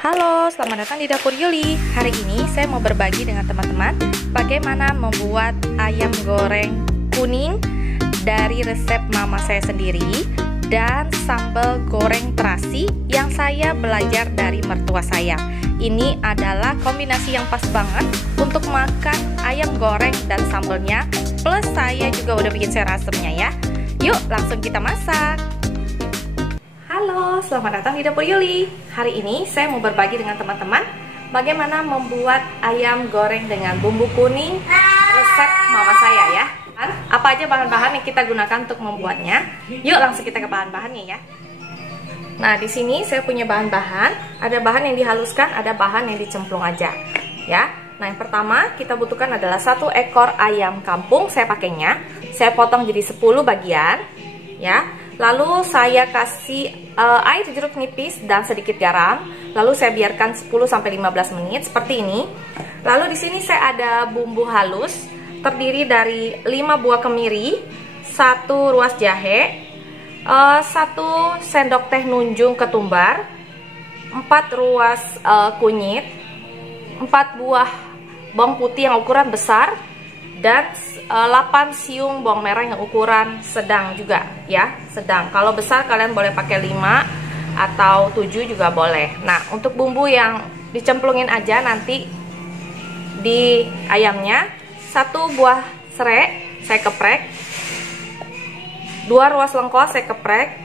Halo, selamat datang di Dapur Yuli. Hari ini saya mau berbagi dengan teman-teman bagaimana membuat ayam goreng kuning dari resep mama saya sendiri dan sambal goreng terasi yang saya belajar dari mertua saya. Ini adalah kombinasi yang pas banget untuk makan ayam goreng dan sambalnya. Plus saya juga udah bikin sayur asemnya ya. Yuk langsung kita masak. Halo, selamat datang di Dapur Yuli. Hari ini saya mau berbagi dengan teman-teman bagaimana membuat ayam goreng dengan bumbu kuning resep mama saya ya. Apa aja bahan-bahan yang kita gunakan untuk membuatnya? Yuk langsung kita ke bahan-bahannya ya. Nah, di sini saya punya bahan-bahan. Ada bahan yang dihaluskan, ada bahan yang dicemplung aja ya. Nah, yang pertama kita butuhkan adalah 1 ekor ayam kampung. Saya pakainya, saya potong jadi 10 bagian ya. Lalu saya kasih air jeruk nipis dan sedikit garam. Lalu saya biarkan 10-15 menit seperti ini. Lalu di sini saya ada bumbu halus terdiri dari 5 buah kemiri, 1 ruas jahe, 1 sendok teh nunjung ketumbar, 4 ruas kunyit, 4 buah bawang putih yang ukuran besar, dan 8 siung bawang merah yang ukuran sedang juga ya, sedang. Kalau besar kalian boleh pakai 5 atau 7 juga boleh. Nah, untuk bumbu yang dicemplungin aja nanti di ayamnya, 1 buah serai saya keprek, 2 ruas lengkuas saya keprek,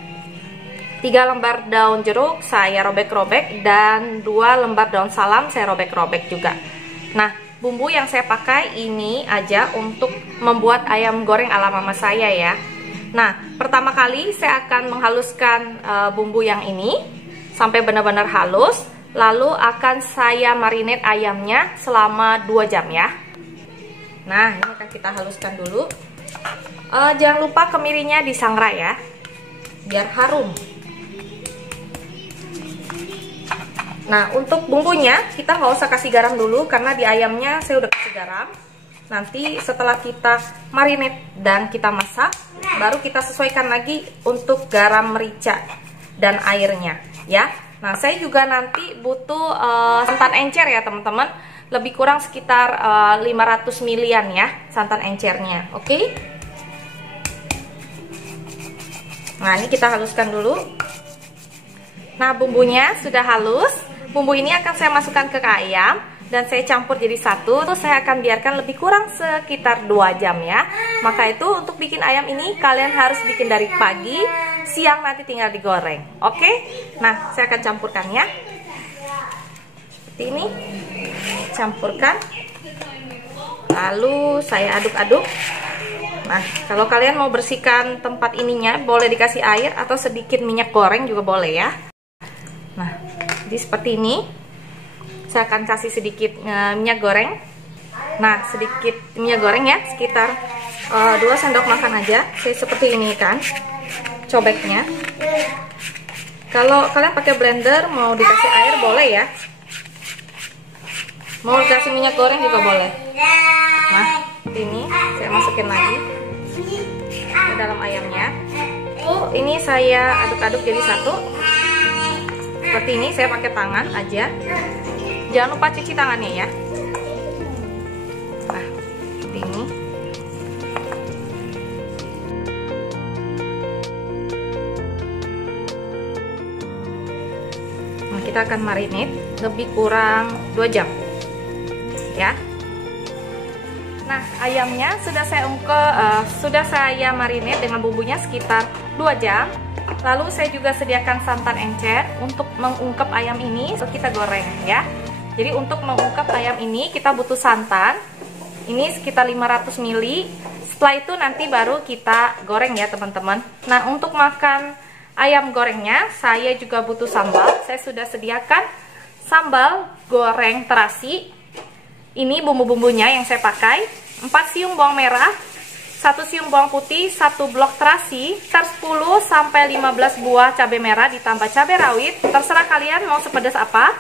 3 lembar daun jeruk saya robek-robek, dan 2 lembar daun salam saya robek-robek juga. Nah, bumbu yang saya pakai ini aja untuk membuat ayam goreng ala mama saya ya. Nah, pertama kali saya akan menghaluskan bumbu yang ini sampai benar-benar halus. Lalu akan saya marinate ayamnya selama 2 jam ya. Nah, ini akan kita haluskan dulu. Jangan lupa kemirinya disangrai ya, biar harum. Nah, untuk bumbunya kita nggak usah kasih garam dulu karena di ayamnya saya udah kasih garam. Nanti setelah kita marinate dan kita masak, baru kita sesuaikan lagi untuk garam, merica, dan airnya ya. Nah, saya juga nanti butuh santan encer ya teman-teman. Lebih kurang sekitar 500 ml ya santan encernya. Oke. Nah, ini kita haluskan dulu. Nah, bumbunya sudah halus. Bumbu ini akan saya masukkan ke ayam dan saya campur jadi satu. Terus saya akan biarkan lebih kurang sekitar 2 jam ya. Maka itu untuk bikin ayam ini kalian harus bikin dari pagi, siang nanti tinggal digoreng. Oke? Nah, saya akan campurkannya. Seperti ini. Campurkan. Lalu saya aduk-aduk. Nah, kalau kalian mau bersihkan tempat ininya, boleh dikasih air atau sedikit minyak goreng juga boleh ya. Nah, jadi seperti ini. Saya akan kasih sedikit minyak goreng. Nah, sedikit minyak goreng ya, sekitar 2 sendok makan aja. Saya seperti ini kan cobeknya. Kalau kalian pakai blender mau dikasih air boleh ya. Mau dikasih minyak goreng juga boleh. Nah, ini saya masukin lagi ke dalam ayamnya. Ini saya aduk-aduk jadi satu. Seperti ini, saya pakai tangan aja. Jangan lupa cuci tangannya ya. Nah, seperti ini. Nah, kita akan marinate lebih kurang 2 jam ya. Nah, ayamnya sudah saya marinate dengan bumbunya sekitar 2 jam. Lalu saya juga sediakan santan encer untuk mengungkep ayam ini untuk kita goreng ya. Jadi untuk mengungkep ayam ini kita butuh santan. Ini sekitar 500 ml. Setelah itu nanti baru kita goreng ya teman-teman. Nah, untuk makan ayam gorengnya saya juga butuh sambal. Saya sudah sediakan sambal goreng terasi. Ini bumbu-bumbunya yang saya pakai. 4 siung bawang merah, 1 siung bawang putih, 1 blok terasi, 10-15 buah cabai merah ditambah cabai rawit. Terserah kalian mau sepedas apa.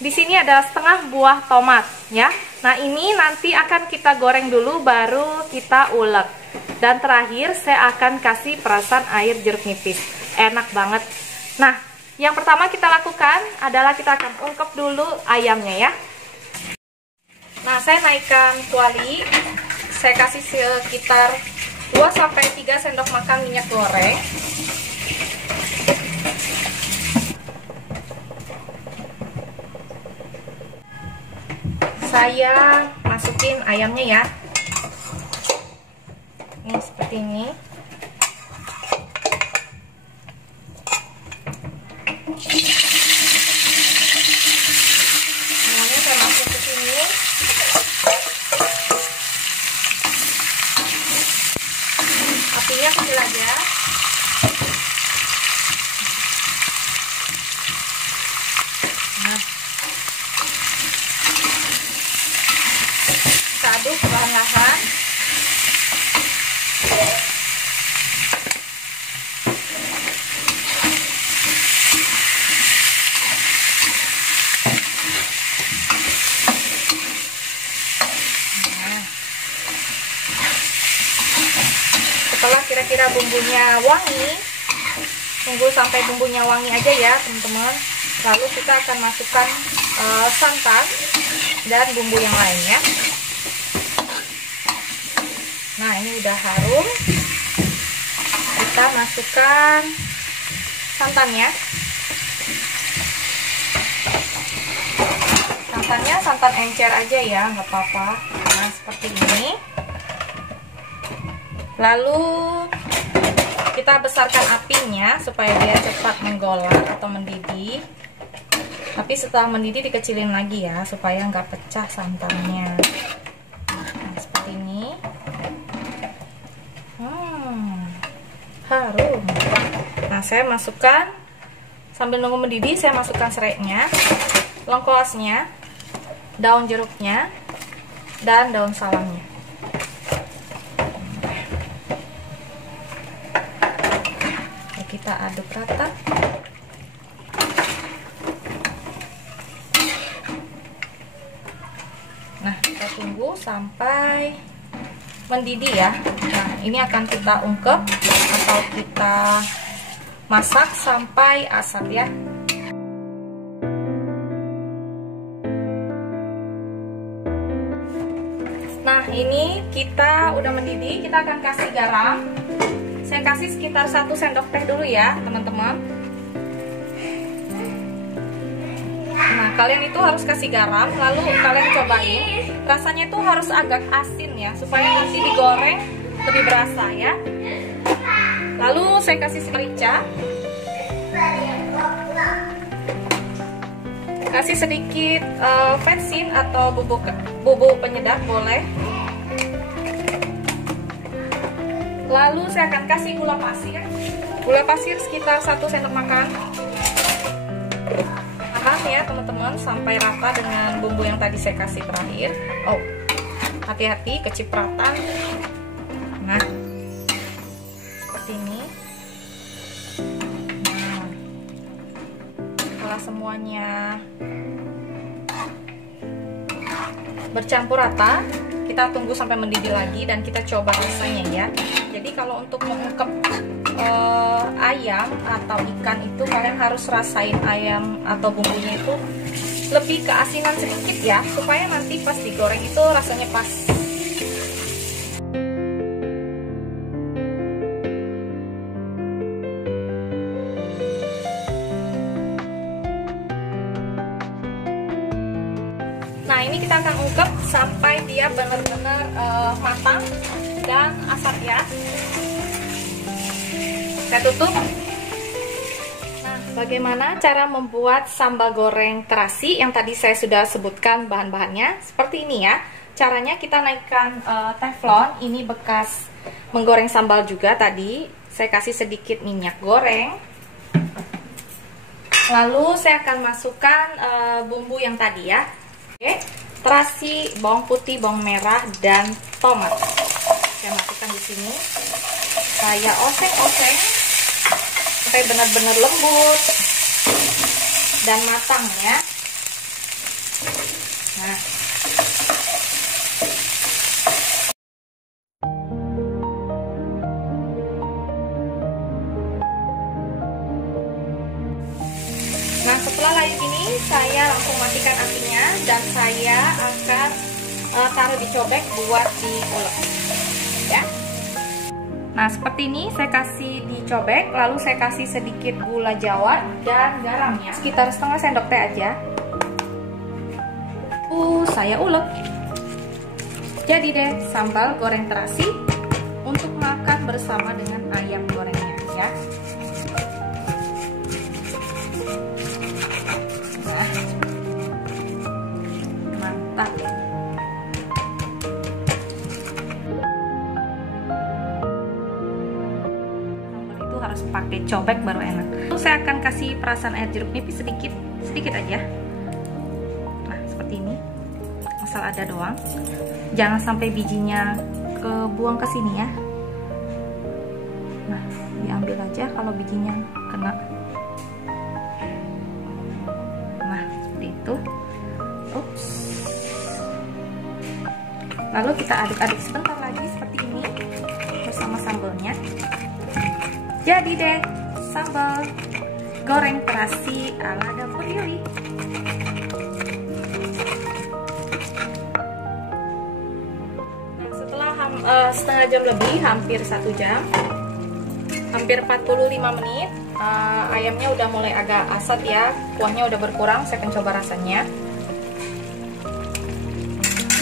Di sini ada setengah buah tomat ya. Nah, ini nanti akan kita goreng dulu baru kita ulek. Dan terakhir saya akan kasih perasan air jeruk nipis. Enak banget. Nah, Yang pertama kita lakukan adalah kita akan ungkep dulu ayamnya ya. Nah, saya naikkan kuali. Saya kasih sekitar 2-3 sendok makan minyak goreng. Saya masukin ayamnya ya. Ini seperti ini. Semuanya saya masuk ke sini. Apinya kecil aja. Nah, kita aduk perlahan-lahan. Setelah kira-kira bumbunya wangi, tunggu sampai bumbunya wangi aja ya teman-teman. Lalu kita akan masukkan santan dan bumbu yang lainnya. Nah, ini udah harum. Kita masukkan santannya. Santannya santan encer aja ya, nggak apa-apa. Nah, seperti ini. Lalu kita besarkan apinya supaya dia cepat menggolak atau mendidih. Tapi setelah mendidih dikecilin lagi ya supaya nggak pecah santannya. Nah, seperti ini. Harum. Nah, saya masukkan sambil nunggu mendidih, saya masukkan serainya, lengkuasnya, daun jeruknya, dan daun salamnya. Kita aduk rata. Nah, kita tunggu sampai mendidih ya. Nah, ini akan kita ungkep atau kita masak sampai asat ya. Nah, ini kita udah mendidih, kita akan kasih garam. Saya kasih sekitar 1 sendok teh dulu ya teman-teman. Nah, kalian itu harus kasih garam, lalu kalian cobain. Rasanya itu harus agak asin ya, supaya nanti digoreng lebih berasa ya. Lalu saya kasih merica. Kasih sedikit vetsin atau bubuk penyedap boleh. Lalu saya akan kasih gula pasir. Gula pasir sekitar 1 sendok makan. Tahan ya teman-teman sampai rata dengan bumbu yang tadi saya kasih terakhir. Oh, hati-hati kecipratan. Nah, seperti ini. Nah, setelah semuanya bercampur rata, kita tunggu sampai mendidih lagi dan kita coba rasanya ya. Jadi kalau untuk mengungkep ayam atau ikan itu kalian harus rasain ayam atau bumbunya itu lebih keasinan sedikit ya, supaya nanti pas digoreng itu rasanya pas. Nah, ini kita akan ungkep sampai dia benar-benar matang dan asap ya. Saya tutup. Nah, bagaimana cara membuat sambal goreng terasi yang tadi saya sudah sebutkan bahan-bahannya? Seperti ini ya. Caranya kita naikkan teflon, ini bekas menggoreng sambal juga tadi. Saya kasih sedikit minyak goreng. Lalu saya akan masukkan bumbu yang tadi ya. Oke, terasi, bawang putih, bawang merah, dan tomat. Saya masukkan di sini. Saya oseng-oseng sampai benar-benar lembut dan matang ya. Nah, langsung matikan apinya dan saya akan taruh di cobek buat diulek ya. Nah seperti ini saya kasih di cobek, lalu saya kasih sedikit gula jawa dan garamnya sekitar setengah sendok teh aja. Saya ulek. Jadi deh sambal goreng terasi untuk makan bersama dengan ayam gorengnya ya. Nah, mantap. Harus pakai cobek baru enak. Saya akan kasih perasan air jeruk nipis sedikit aja. Nah seperti ini, asal ada doang. Jangan sampai bijinya kebuang ke sini ya. Nah diambil aja kalau bijinya kena. Nah seperti itu. Ups. Lalu kita aduk-aduk sebentar lagi seperti ini bersama sambalnya. Jadi deh, sambal goreng terasi ala dapur Yuli. Nah, setelah setengah jam lebih, hampir 1 jam, hampir 45 menit, ayamnya udah mulai agak asat ya, kuahnya udah berkurang. Saya akan coba rasanya.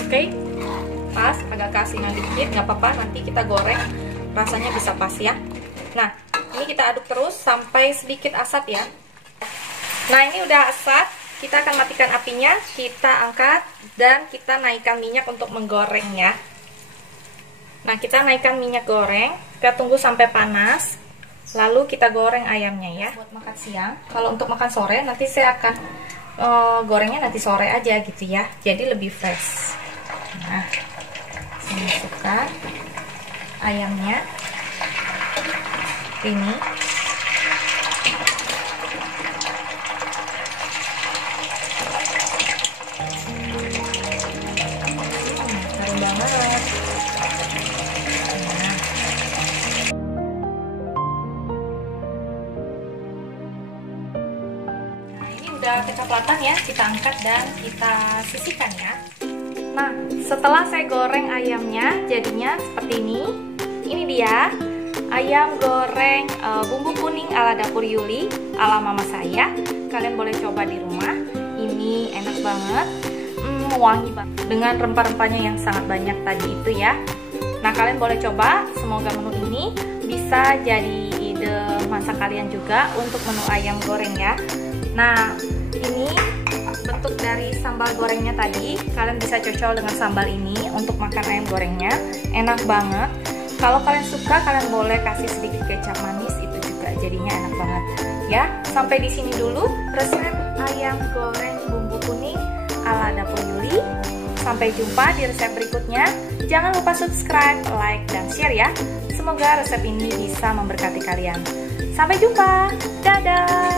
Oke, pas, agak keasinan dikit, nggak apa-apa. Nanti kita goreng, rasanya bisa pas ya. Nah, ini kita aduk terus sampai sedikit asat ya. Nah, ini udah asat. Kita akan matikan apinya, kita angkat dan kita naikkan minyak untuk menggorengnya. Nah, kita naikkan minyak goreng, kita tunggu sampai panas. Lalu kita goreng ayamnya ya. Buat makan siang. Kalau untuk makan sore nanti saya akan gorengnya nanti sore aja gitu ya. Jadi lebih fresh. Nah, saya masukkan ayamnya. Ini harum banget. Nah, ini udah kecoklatan ya, kita angkat dan kita sisihkan ya. Nah, setelah saya goreng ayamnya jadinya seperti ini. Ini dia ayam goreng bumbu kuning ala dapur Yuli, ala mama saya. Kalian boleh coba di rumah. Ini enak banget, wangi banget dengan rempah-rempahnya yang sangat banyak tadi itu ya. Nah kalian boleh coba. Semoga menu ini bisa jadi ide masak kalian juga untuk menu ayam goreng ya. Nah ini bentuk dari sambal gorengnya tadi. Kalian bisa cocol dengan sambal ini untuk makan ayam gorengnya. Enak banget. Kalau kalian suka, kalian boleh kasih sedikit kecap manis, itu juga jadinya enak banget. Ya, sampai di sini dulu resep ayam goreng bumbu kuning ala dapur Yuli. Sampai jumpa di resep berikutnya. Jangan lupa subscribe, like, dan share ya. Semoga resep ini bisa memberkati kalian. Sampai jumpa. Dadah.